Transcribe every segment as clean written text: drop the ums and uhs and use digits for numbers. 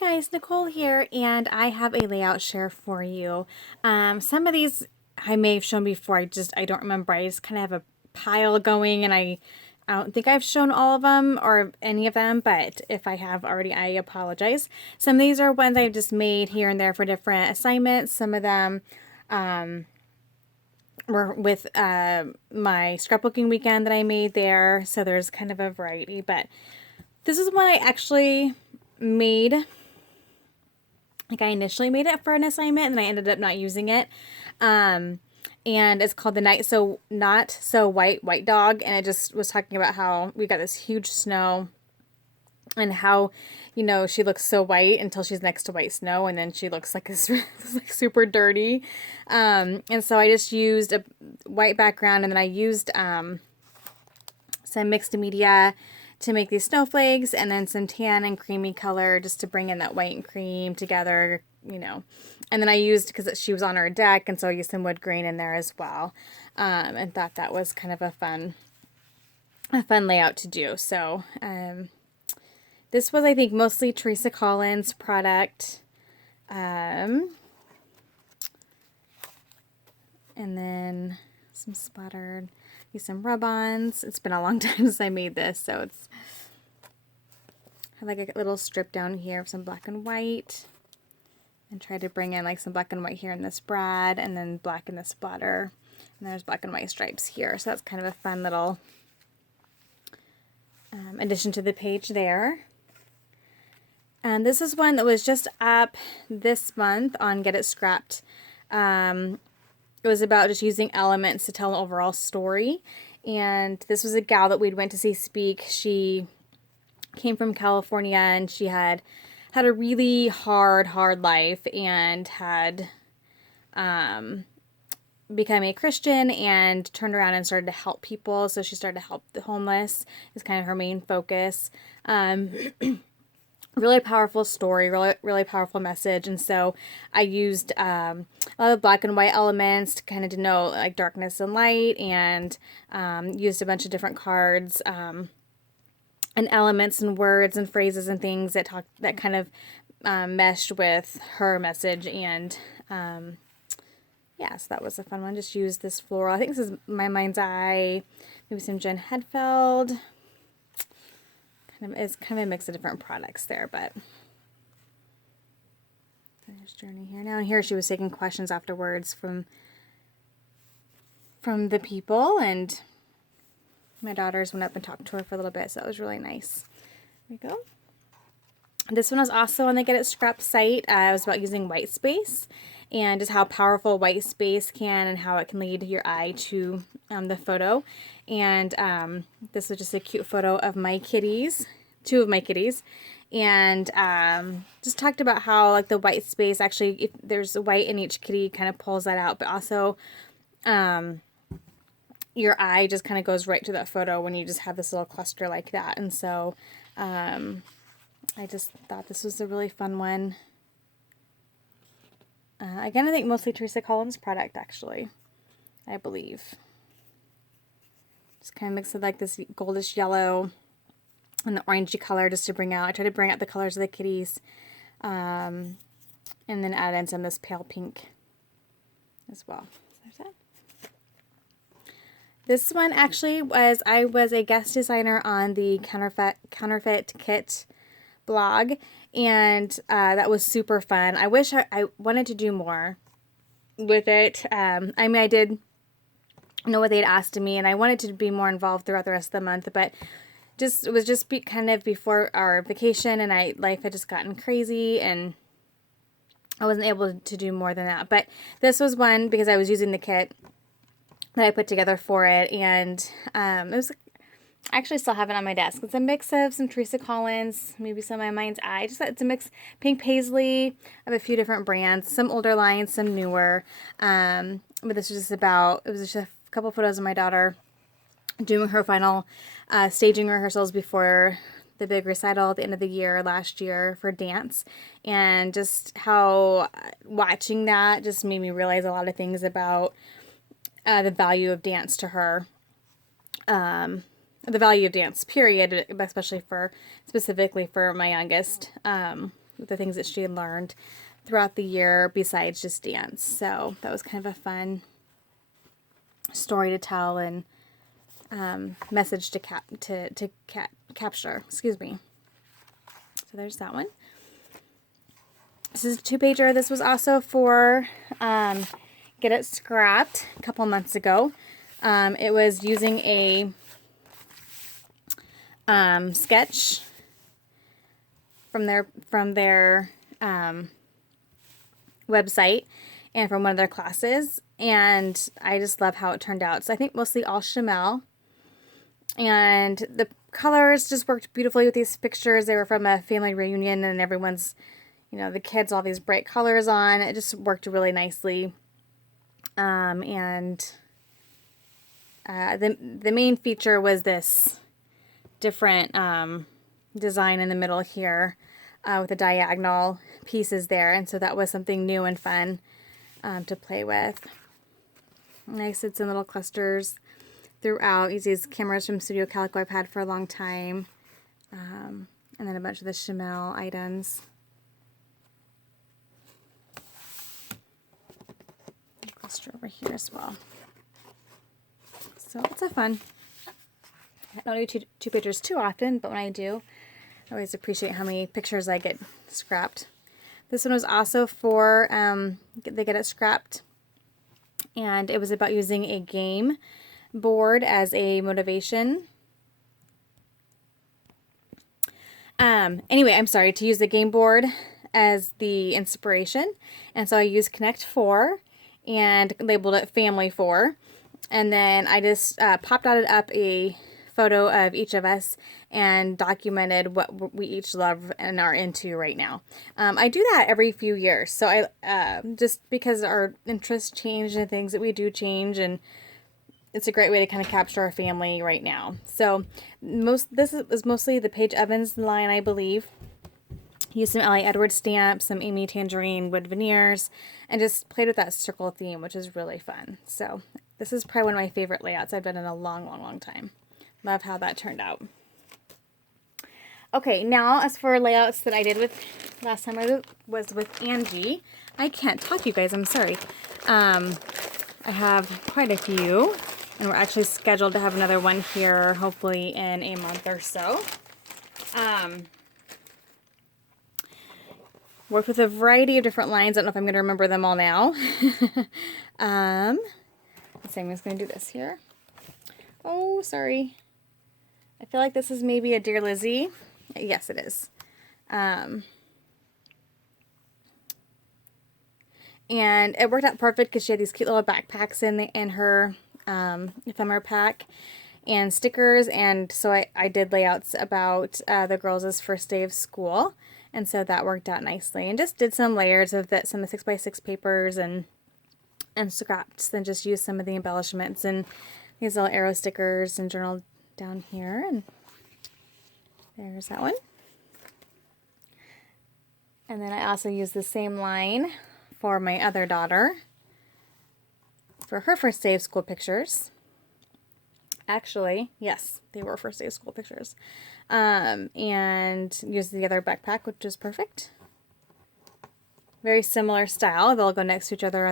guys, Nicole here, and I have a layout share for you. Some of these I may have shown before, I don't remember. I just kind of have a pile going, and I don't think I've shown all of them or any of them, but if I have already, I apologize. Some of these are ones I've just made here and there for different assignments. Some of them were with my scrapbooking weekend that I made there, so there's kind of a variety, but this is one I actually made. Like I initially made it for an assignment and then I ended up not using it. And it's called the Not So White Dog. And it just was talking about how we got this huge snow and how, she looks so white until she's next to white snow. And then she looks like this like super dirty. And so I just used a white background and then I used some mixed media to make these snowflakes, and then some tan and creamy color just to bring in that white and cream together, And then I used, because she was on her deck, and so I used some wood grain in there as well, and thought that was kind of a fun layout to do. So this was, I think, mostly Teresa Collins' product, and then some splattered. Some rub-ons. It's been a long time since I made this, so it's have like a little strip down here of some black and white, and try to bring in like some black and white here in this brad, and then black in the splatter, and there's black and white stripes here. So that's kind of a fun little addition to the page there. And this is one that was just up this month on Get It Scrapped. It was about just using elements to tell an overall story. And this was a gal that we'd went to see speak. She came from California and she had a really hard life and had become a Christian and turned around and started to help people. So she started to help the homeless is kind of her main focus. Really powerful story, really powerful message. And so I used a lot of black and white elements to kind of denote like darkness and light, and used a bunch of different cards and elements and words and phrases and things that kind of meshed with her message. And yeah, so that was a fun one. Just used this floral. I think this is My Mind's Eye, maybe some Jen Hedfeld. It's kind of a mix of different products there, but there's Journey here. Now, and here she was taking questions afterwards from the people, and my daughters went up and talked to her for a little bit, so that was really nice. There we go. This one was also on the Get It Scrapped site. It was about using white space and just how powerful white space can and how it can lead your eye to the photo. And this was just a cute photo of my kitties, two of my kitties, and just talked about how like the white space, actually if there's white in each kitty, kind of pulls that out, but also your eye just kind of goes right to that photo when you just have this little cluster like that. And so I just thought this was a really fun one. Again, I think mostly Teresa Collins' product, actually, I believe. Just kind of mix it like this goldish yellow and the orangey color just to bring out. I try to bring out the colors of the kitties, and then add in some of this pale pink as well. So there's that. This one actually I was a guest designer on the Counterfeit Kit blog, and that was super fun. I wish I wanted to do more with it. I mean, I did know what they'd asked of me, and I wanted to be more involved throughout the rest of the month, but it was just kind of before our vacation, and life had just gotten crazy, and I wasn't able to do more than that. But this was one because I was using the kit that I put together for it, and it was, I actually still have it on my desk. It's a mix of some Teresa Collins, maybe some of My Mind's Eye. It's a mix, Pink Paisley, of a few different brands, some older lines, some newer. But this was just it was just a couple photos of my daughter doing her final staging rehearsals before the big recital at the end of the year last year for dance, and just how watching that just made me realize a lot of things about the value of dance to her, the value of dance period, especially specifically for my youngest, the things that she had learned throughout the year besides just dance. So that was kind of a fun story to tell and message to capture. Excuse me. So there's that one. This is a 2-pager. This was also for Get It Scrapped a couple months ago. It was using a sketch from their website and from one of their classes, and I just love how it turned out. So I think mostly all Chamel, and the colors just worked beautifully with these pictures. They were from a family reunion, and everyone's, you know, the kids, all these bright colors on. It just worked really nicely. And the main feature was this different design in the middle here with the diagonal pieces there, and so that was something new and fun to play with. Nice, it's in little clusters throughout. Use these cameras from Studio Calico I've had for a long time, and then a bunch of the Chamel items. Cluster over here as well. So it's a fun. I don't do two pictures too often, but when I do, I always appreciate how many pictures I get scrapped. This one was also for They Get It Scrapped, and it was about using a game board as a motivation. Anyway, I'm sorry, to use the game board as the inspiration, and so I used Connect 4 and labeled it Family 4, and then I just popped up a photo of each of us and documented what we each love and are into right now. I do that every few years, so I just because our interests change and things that we do change, and it's a great way to kind of capture our family right now. So this is mostly the Paige Evans line, I believe. Used some L.A. Edwards stamps, some Amy Tangerine wood veneers, and just played with that circle theme, which is really fun. So this is probably one of my favorite layouts I've done in a long time. Love how that turned out. Okay, now as for layouts that I did with last time I was with Angie. I can't talk, you guys, I'm sorry. I have quite a few, and we're actually scheduled to have another one here hopefully in a month or so. Worked with a variety of different lines. I don't know if I'm going to remember them all now. Let's see, I'm just going to do this here. Oh, sorry. I feel like this is maybe a Dear Lizzie. Yes, it is. And it worked out perfect because she had these cute little backpacks in her ephemera pack and stickers. And so I did layouts about the girls' first day of school. And so that worked out nicely. And just did some layers of some 6x6 papers and scraps. And just used some of the embellishments and these little arrow stickers and journal down here. And there's that one. And then I also used the same line for my other daughter for her first day of school pictures. Actually, yes, they were first day of school pictures. And used the other backpack, which is perfect. Very similar style. They'll go next to each other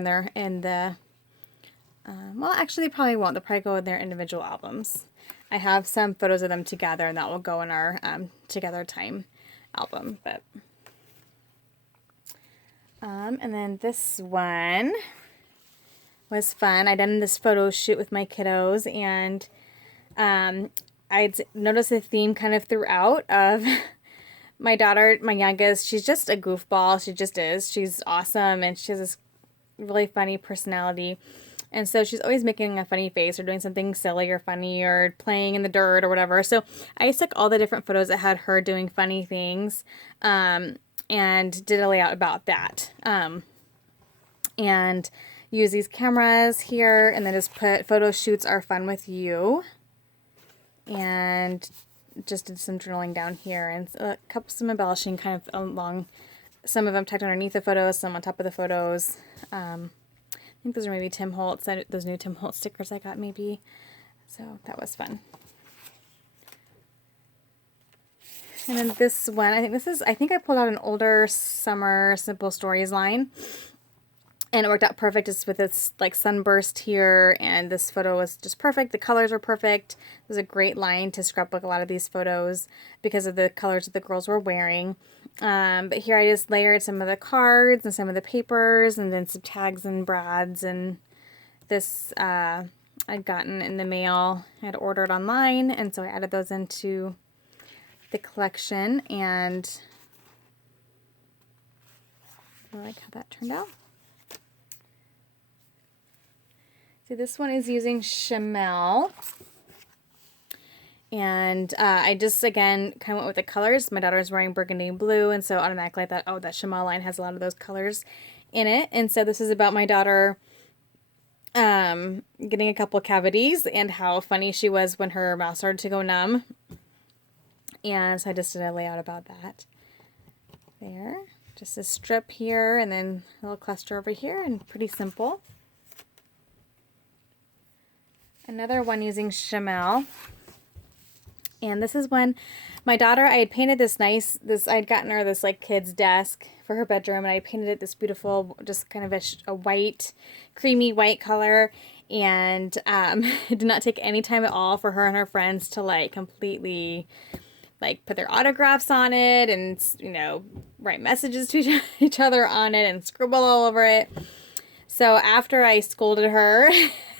well, actually, they probably won't. They'll probably go in their individual albums. I have some photos of them together, and that will go in our Together Time album. But and then this one was fun. I done this photo shoot with my kiddos, and I'd noticed a theme kind of throughout of my daughter, my youngest. She's just a goofball. She just is. She's awesome, and she has this really funny personality. And so she's always making a funny face or doing something silly or funny or playing in the dirt or whatever. So I took all the different photos that had her doing funny things and did a layout about that. And use these cameras here, and then just put photo shoots are fun with you. And just did some journaling down here and some embellishing kind of along. Some of them tucked underneath the photos, some on top of the photos. I think those are maybe Tim Holtz, those new Tim Holtz stickers I got maybe. So that was fun. And then this one, I think I pulled out an older summer Simple Stories line. And it worked out perfect just with this like sunburst here, and this photo was just perfect. The colors were perfect. It was a great line to scrapbook a lot of these photos because of the colors that the girls were wearing. But here I just layered some of the cards and some of the papers, and then some tags and brads, and this I'd gotten in the mail. I had ordered online, and so I added those into the collection, and I like how that turned out. So this one is using Chamel. And I just, again, kind of went with the colors. My daughter's wearing burgundy and blue, and so automatically I thought, oh, that Chamel line has a lot of those colors in it. And so this is about my daughter getting a couple cavities and how funny she was when her mouth started to go numb. And so I just did a layout about that. There. Just a strip here, and then a little cluster over here, and pretty simple. Another one using Chamel. And this is when my daughter, I had painted I'd gotten her this like kid's desk for her bedroom, and I painted it this beautiful, just kind of a white, creamy white color. And it did not take any time at all for her and her friends to like completely like put their autographs on it, and, you know, write messages to each other on it and scribble all over it. So after I scolded her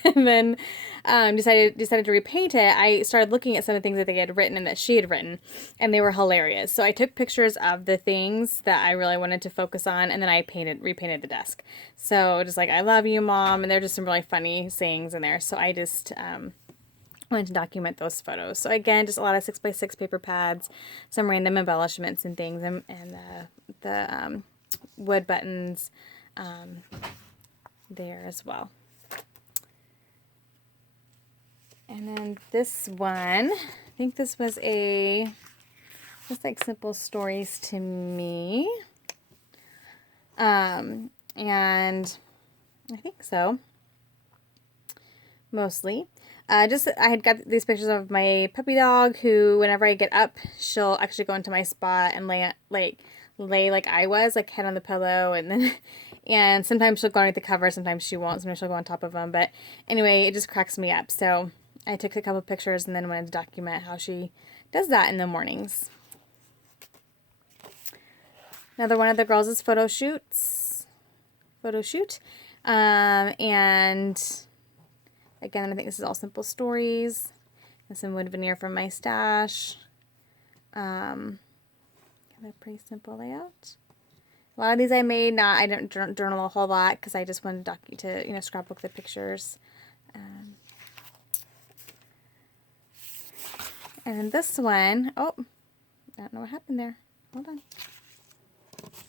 and then decided to repaint it, I started looking at some of the things that they had written and that she had written, and they were hilarious. So I took pictures of the things that I really wanted to focus on, and then I repainted the desk. So just like, I love you, Mom, and there are just some really funny sayings in there. So I just wanted to document those photos. So again, just a lot of 6x6 paper pads, some random embellishments and things, and the wood buttons there as well. And then this one, I think this was just like Simple Stories to me. And I think so, mostly. I had got these pictures of my puppy dog, who whenever I get up, she'll actually go into my spot and lay like I was, like head on the pillow, and then and sometimes she'll go underneath the cover, sometimes she won't, sometimes she'll go on top of them. But anyway, it just cracks me up. So I took a couple pictures and then wanted to document how she does that in the mornings. Another one of the girls' photo shoot. And again, I think this is all Simple Stories. And some wood veneer from my stash. Got a pretty simple layout. A lot of these I made. I didn't journal a whole lot because I just wanted to scrapbook the pictures. And then this one, oh, I don't know what happened there. Hold on.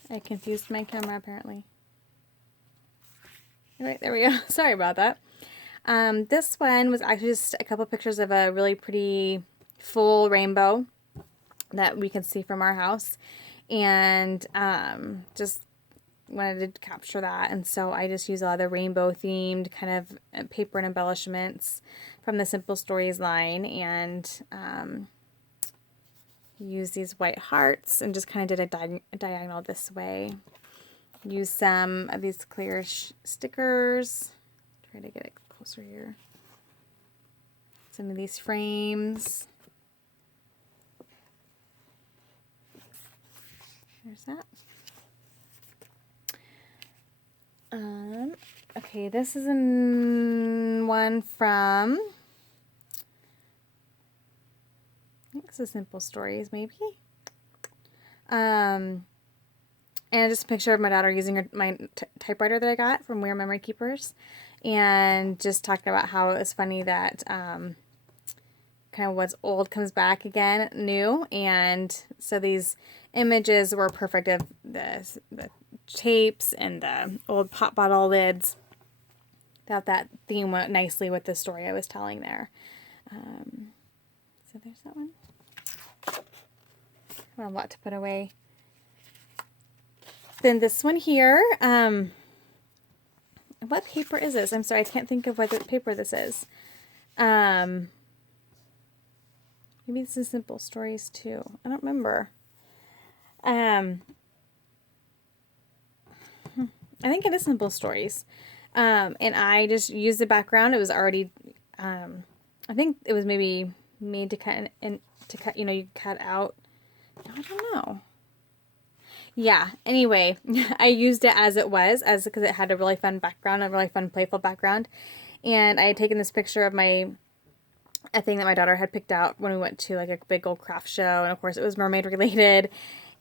I confused my camera apparently. All right, there we go. Sorry about that. This one was actually just a couple pictures of a really pretty full rainbow that we can see from our house, and just wanted to capture that, and so I just used a lot of rainbow themed kind of paper and embellishments from the Simple Stories line, and used these white hearts and just kind of did a diagonal this way. Use some of these clear stickers. Try to get it closer here. Some of these frames. There's that. Okay, this is one from, I think this is Simple Stories, maybe. And just a picture of my daughter using my typewriter that I got from We're Memory Keepers, and just talking about how it was funny that kind of what's old comes back again new, and so these images were perfect of the tapes and the old pop bottle lids. Thought that theme went nicely with the story I was telling there. So there's that one. Well, a lot to put away. Then this one here, what paper is this? I'm sorry, I can't think of what paper this is. Maybe Maybe this is Simple Stories too. I don't remember. I think it is Simple Stories. And I just used the background. It was already, I think it was maybe made to cut you cut out. I don't know. Yeah, anyway, I used it as it was, because it had a really fun background, a really fun, playful background. And I had taken this picture of a thing that my daughter had picked out when we went to like a big old craft show. And of course it was mermaid related.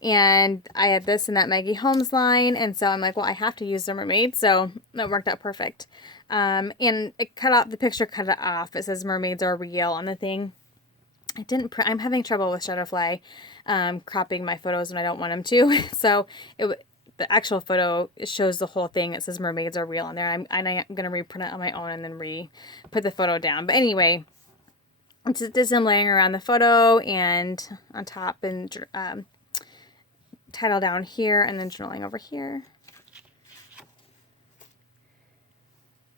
And I had this in that Maggie Holmes line. And so I'm like, well, I have to use the mermaid. So that worked out perfect. And it the picture cut it off. It says mermaids are real on the thing. I'm having trouble with Shutterfly cropping my photos when I don't want them to. So the actual photo shows the whole thing. It says mermaids are real on there. I'm going to reprint it on my own and then put the photo down. But anyway, just I'm laying around the photo and on top, and title down here, and then journaling over here.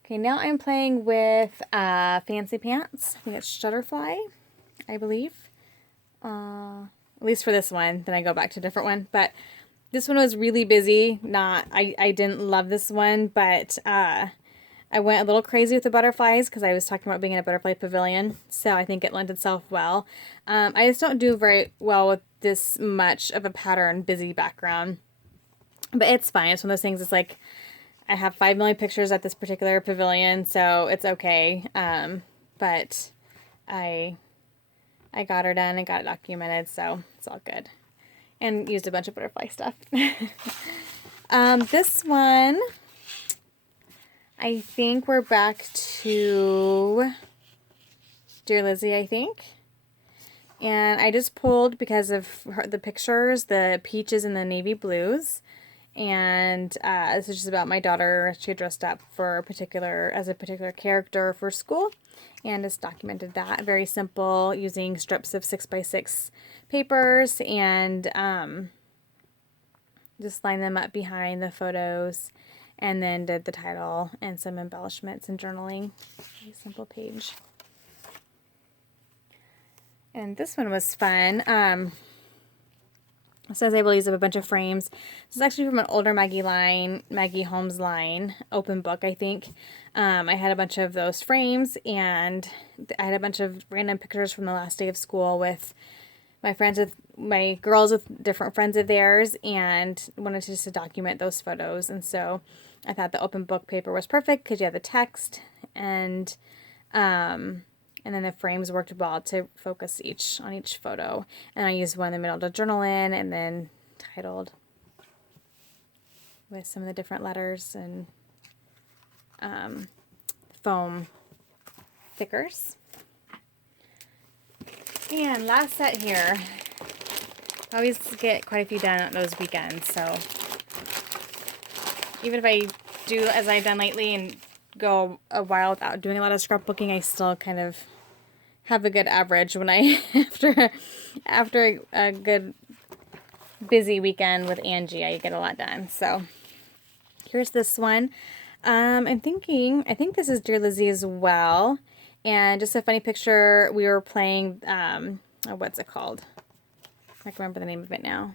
Okay, now I'm playing with Fancy Pants. I think it's Shutterfly, I believe. At least for this one. Then I go back to a different one. But this one was really busy. I didn't love this one, but I went a little crazy with the butterflies because I was talking about being in a butterfly pavilion. So I think it lent itself well. I just don't do very well with this much of a pattern, busy background. But it's fine. It's one of those things. It's like I have 5 million pictures at this particular pavilion, so it's okay. But I got her done and got it documented, so it's all good. And used a bunch of butterfly stuff. This one, I think we're back to Dear Lizzie, I think. And I just pulled, because of the pictures, the peaches and the navy blues. And this is just about my daughter. She dressed up as a particular character for school, and just documented that. Very simple, using strips of 6x6 papers, and just line them up behind the photos, and then did the title and some embellishments and journaling. Very simple page. And this one was fun. So I was able to use up a bunch of frames. This is actually from an older Maggie Holmes line, open book, I think. I had a bunch of those frames, and I had a bunch of random pictures from the last day of school with my girls with different friends of theirs, and wanted to just document those photos. And so I thought the open book paper was perfect because you have the text, and then the frames worked well to focus on each photo. And I used one in the middle to journal in, and then titled with some of the different letters and foam stickers. And last set here. I always get quite a few done on those weekends, so even if I do as I've done lately and go a while without doing a lot of scrapbooking, I still kind of have a good average when I after a good busy weekend with Angie, I get a lot done. So here's this one. I think this is Dear Lizzie as well. And just a funny picture, we were playing, what's it called? I can remember the name of it now.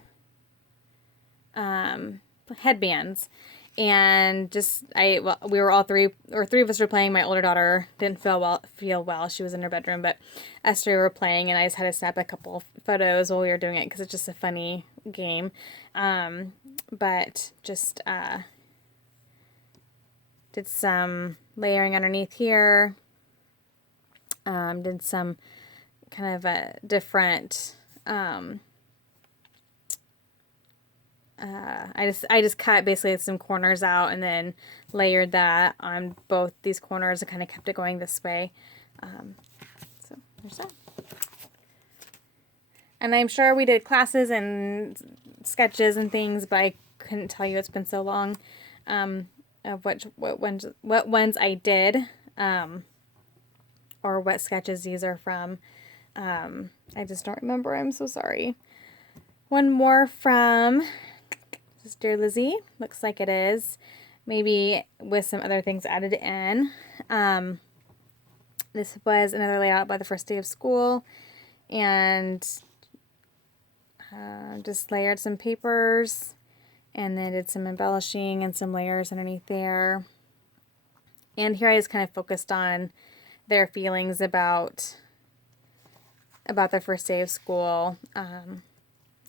Headbands. And we were all three of us were playing. My older daughter didn't feel well. She was in her bedroom, but Esther we were playing, and I just had to snap a couple photos while we were doing it because it's just a funny game. But just did some layering underneath here. Did some kind of a different. I just cut basically some corners out and then layered that on both these corners and kind of kept it going this way. So there's that. And I'm sure we did classes and sketches and things, but I couldn't tell you, it's been so long, of what ones I did, or what sketches these are from. I just don't remember. I'm so sorry. One more from Dear Lizzie. Looks like it is. Maybe with some other things added in. This was another layout by the first day of school. and just layered some papers, and then did some embellishing and some layers underneath there. And here I just kind of focused on their feelings about their first day of school,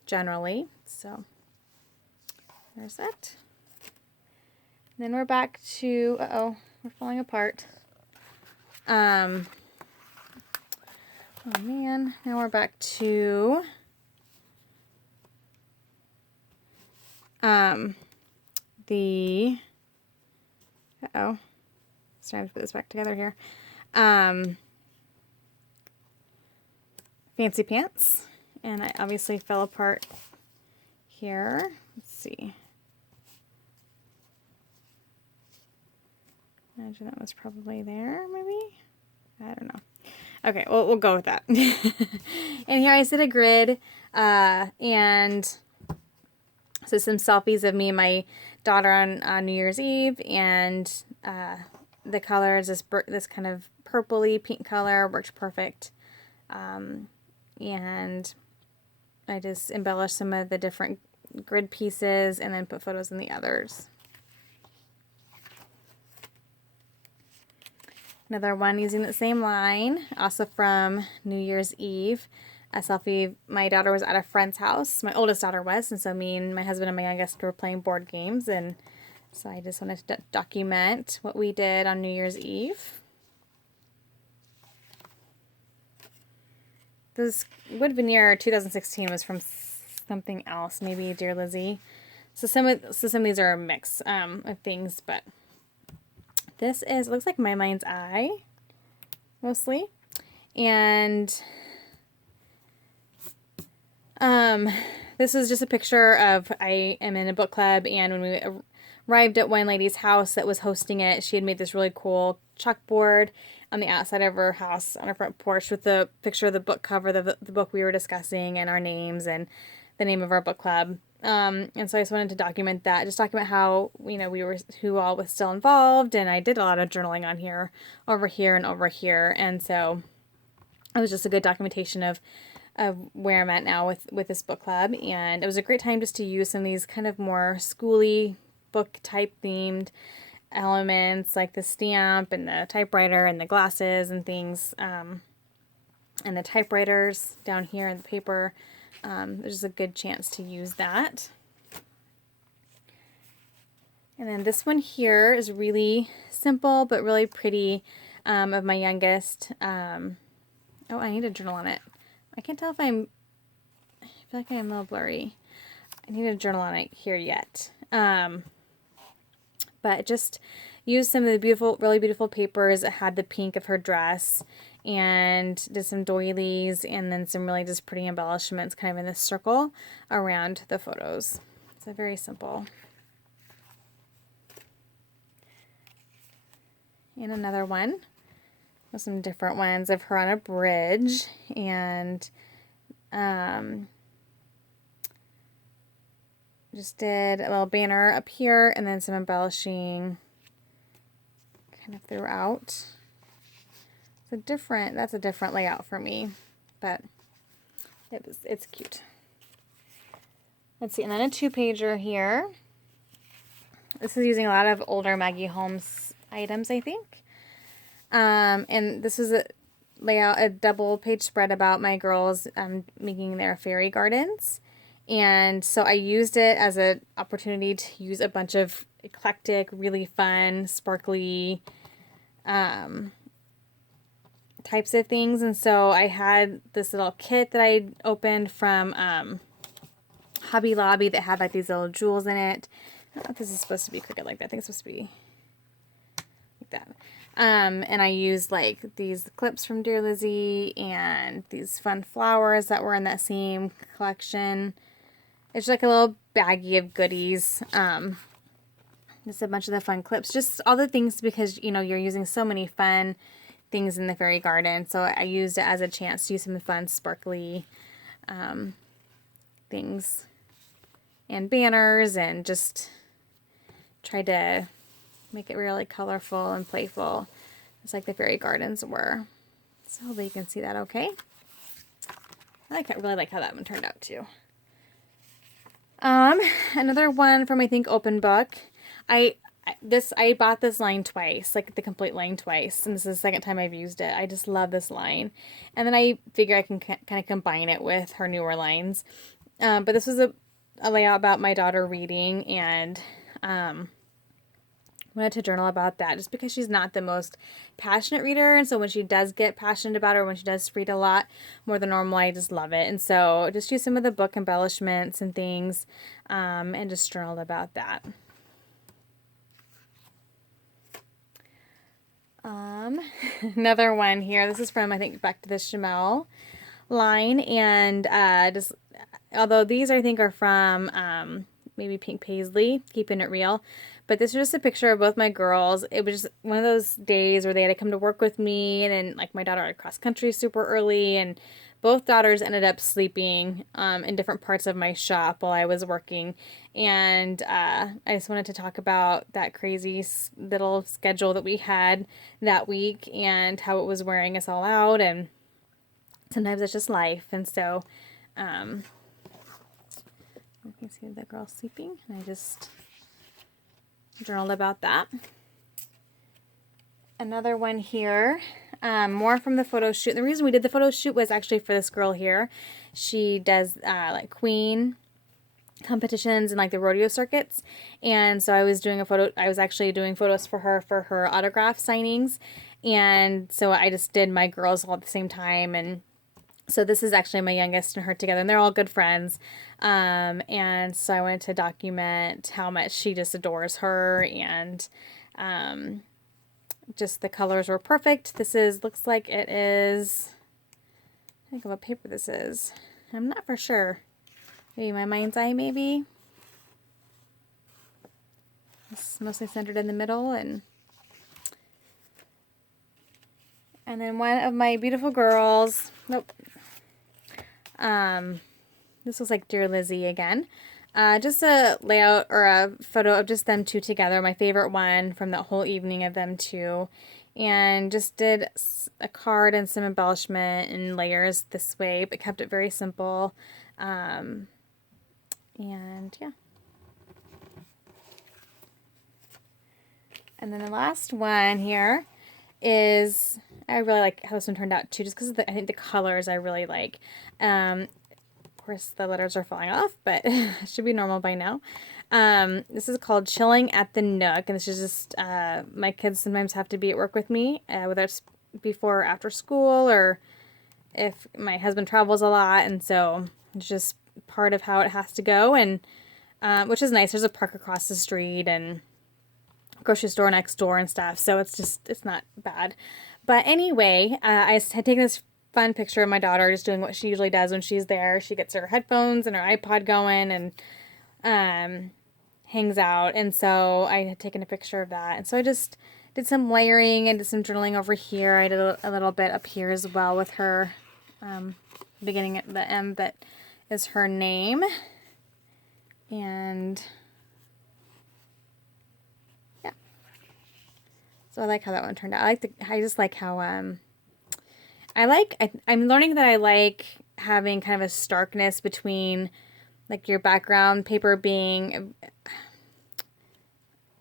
generally. So there's that. Then we're back to, we're falling apart. Oh man, now we're back to the, it's time to put this back together here. Fancy Pants, and I obviously fell apart here. Let's see. Imagine that was probably there, maybe? I don't know. Okay, well, we'll go with that. And here I did a grid, and so some selfies of me and my daughter on New Year's Eve, and the colors, this kind of purpley pink color worked perfect. And I just embellished some of the different grid pieces and then put photos in the others. Another one using the same line, also from New Year's Eve. A selfie, my daughter was at a friend's house. My oldest daughter was, and so me and my husband and my youngest were playing board games, and so I just wanted to document what we did on New Year's Eve. This wood veneer 2016 was from something else, maybe Dear Lizzie. So some of these are a mix of things, but this is, looks like My Mind's Eye, mostly. And this is just a picture of, I am in a book club, and when we arrived at one lady's house that was hosting it, she had made this really cool chalkboard on the outside of her house on her front porch with the picture of the book cover, the book we were discussing, and our names and the name of our book club. And so I just wanted to document that, just document how, who all was still involved, and I did a lot of journaling on here, over here, and over here, and so it was just a good documentation of where I'm at now with this book club, and it was a great time just to use some of these kind of more schooly book type themed elements, like the stamp and the typewriter and the glasses and things, and the typewriters down here in the paper. There's a good chance to use that. And then this one here is really simple but really pretty, of my youngest. Oh, I need a journal on it. I can't tell if I feel like I'm a little blurry. I need a journal on it here yet. But just used some of the really beautiful papers that had the pink of her dress, and did some doilies, and then some really just pretty embellishments kind of in this circle around the photos. So very simple. And another one with some different ones of her on a bridge, and just did a little banner up here, and then some embellishing kind of throughout. That's a different layout for me, but it's cute. Let's see, and then a 2-pager here. This is using a lot of older Maggie Holmes items, I think. And this is a double page spread about my girls making their fairy gardens. And so I used it as an opportunity to use a bunch of eclectic, really fun, sparkly types of things. And so I had this little kit that I opened from Hobby Lobby that had like these little jewels in it. I don't know if this is supposed to be crooked like that. I think it's supposed to be like that. And I used like these clips from Dear Lizzie and these fun flowers that were in that same collection. It's like a little baggie of goodies. Just a bunch of the fun clips. Just all the things, because, you're using so many fun things in the fairy garden. So I used it as a chance to use some fun, sparkly things and banners, and just try to make it really colorful and playful, just like the fairy gardens were. So hopefully you can see that okay. I really like how that one turned out too. Another one from I think Open Book. I bought this line twice, like the complete line twice, and this is the second time I've used it. I just love this line, and then I figure I can kind of combine it with her newer lines. But this was a layout about my daughter reading, and wanted to journal about that just because she's not the most passionate reader, and so when she does get passionate about it, or when she does read a lot more than normal, I just love it. And so just use some of the book embellishments and things, and just journaled about that. Another one here, this is from I think Back to the Chamel line, and just although these I think are from maybe Pink Paisley, Keeping It Real, but this was just a picture of both my girls. It was just one of those days where they had to come to work with me, and then like my daughter had cross country super early, and both daughters ended up sleeping in different parts of my shop while I was working. And I just wanted to talk about that crazy little schedule that we had that week and how it was wearing us all out. And sometimes it's just life. And so you can see the girl sleeping. And I just journaled about that. Another one here. More from the photo shoot. The reason we did the photo shoot was actually for this girl here. She does like queen competitions and like the rodeo circuits, and so I was actually doing photos for her autograph signings, and so I just did my girls all at the same time. And so this is actually my youngest and her together, and they're all good friends. And so I wanted to document how much she just adores her, and just the colors were perfect. This looks like it is, I think of what paper this is. I'm not for sure. Maybe my mind's eye, maybe. It's mostly centered in the middle, and then one of my beautiful girls. Nope. This looks like Dear Lizzie again. Just a layout or a photo of just them two together. My favorite one from that whole evening of them two. And just did a card and some embellishment and layers this way, but kept it very simple. And yeah. And then the last one here is, I really like how this one turned out too, just because I think the colors I really like. Of course, the letters are falling off, but it should be normal by now. This is called Chilling at the Nook, and this is just, my kids sometimes have to be at work with me, whether it's before or after school, or if my husband travels a lot, and so it's just part of how it has to go, and which is nice. There's a park across the street, and grocery store next door and stuff, so it's not bad. But anyway, I had taken this fun picture of my daughter just doing what she usually does when she's there. She gets her headphones and her iPod going and hangs out. And so I had taken a picture of that. And so I just did some layering and did some journaling over here. I did a little bit up here as well with her beginning at the M that is her name. And yeah. So I like how that one turned out. I just like how I'm learning that I like having kind of a starkness between like your background paper being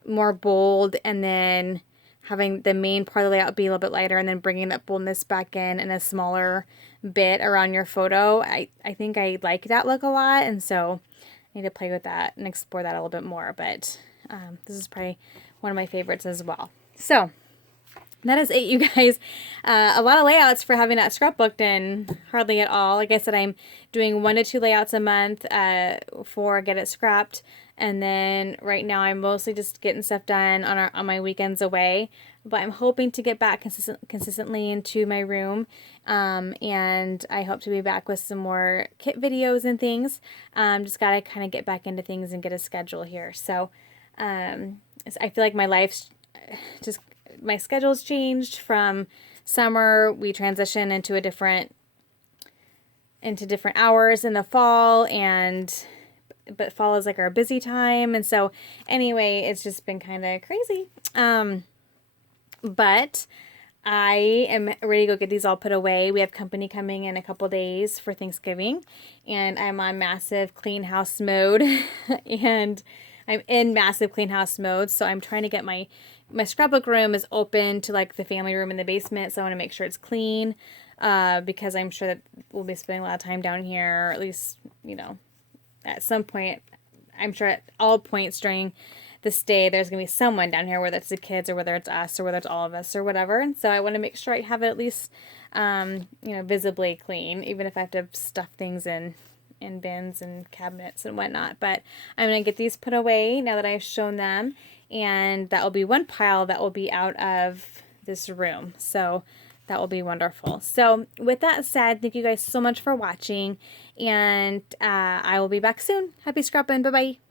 more bold, and then having the main part of the layout be a little bit lighter, and then bringing that boldness back in a smaller bit around your photo. I think I like that look a lot, and so I need to play with that and explore that a little bit more. But this is probably one of my favorites as well. So that is it, you guys. A lot of layouts for having that scrapbooked and hardly at all. Like I said, I'm doing 1 to 2 layouts a month for Get It Scrapped. And then right now I'm mostly just getting stuff done on my weekends away. But I'm hoping to get back consistently into my room. And I hope to be back with some more kit videos and things. Just got to kind of get back into things and get a schedule here. So I feel like my life's just... my schedule's changed from summer. We transition into different hours in the fall, but fall is like our busy time. And so anyway, it's just been kind of crazy. But I am ready to go get these all put away. We have company coming in a couple days for Thanksgiving, and I'm on massive clean house mode, and I'm in massive clean house mode. So I'm trying to get my scrapbook room is open to like the family room in the basement, so I want to make sure it's clean, because I'm sure that we'll be spending a lot of time down here, or at least at some point. I'm sure at all points during this day there's going to be someone down here, whether it's the kids or whether it's us or whether it's all of us or whatever. And so I want to make sure I have it at least visibly clean, even if I have to stuff things in bins and cabinets and whatnot. But I'm going to get these put away now that I've shown them, and that will be one pile that will be out of this room. So that will be wonderful. So with that said, thank you guys so much for watching, and I will be back soon. Happy scrapping. Bye-bye.